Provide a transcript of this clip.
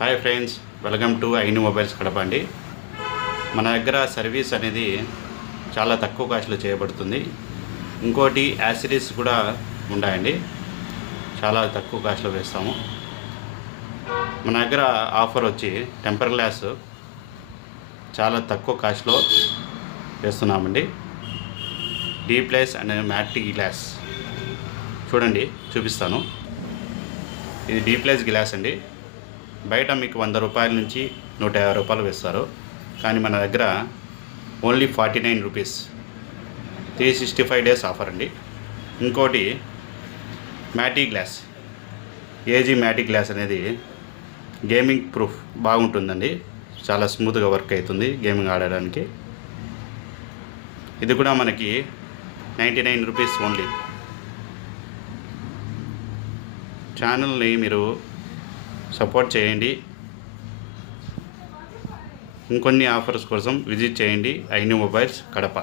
Hi friends, welcome to ఐను mobiles Kadapa అండి. మన దగ్గర సర్వీస్ అనేది చాలా తక్కువ కాస్ట్లో చేయబడుతుంది. ఇంకోటి యాక్సెసరీస్ కూడా ఉన్నాయండి, చాలా తక్కువ కాస్ట్లో వేస్తాము. మన దగ్గర ఆఫర్ వచ్చి టెంపర్ గ్లాస్ చాలా తక్కువ కాస్ట్లో వేస్తున్నామండి. డీ ప్లస్ అనే మ్యాట్ గ్లాస్ చూడండి, చూపిస్తాను. ఇది డీ ప్లస్ గ్లాస్ అండి. బయట మీకు 100 రూపాయల నుంచి 150 రూపాయలు వేస్తారు, కానీ మన దగ్గర ఓన్లీ 49 రూపీస్, 365 డేస్ ఆఫర్ అండి. ఇంకోటి మ్యాటీ గ్లాస్, ఏజీ మ్యాటీ గ్లాస్ అనేది గేమింగ్ ప్రూఫ్ బాగుంటుందండి, చాలా స్మూత్గా వర్క్ అవుతుంది గేమింగ్ ఆడడానికి. ఇది కూడా మనకి 99 రూపీస్ ఓన్లీ. ఛానల్ని మీరు సపోర్ట్ చేయండి. ఇంకొన్ని ఆఫర్స్ కోసం విజిట్ చేయండి ఐను మొబైల్స్ కడప.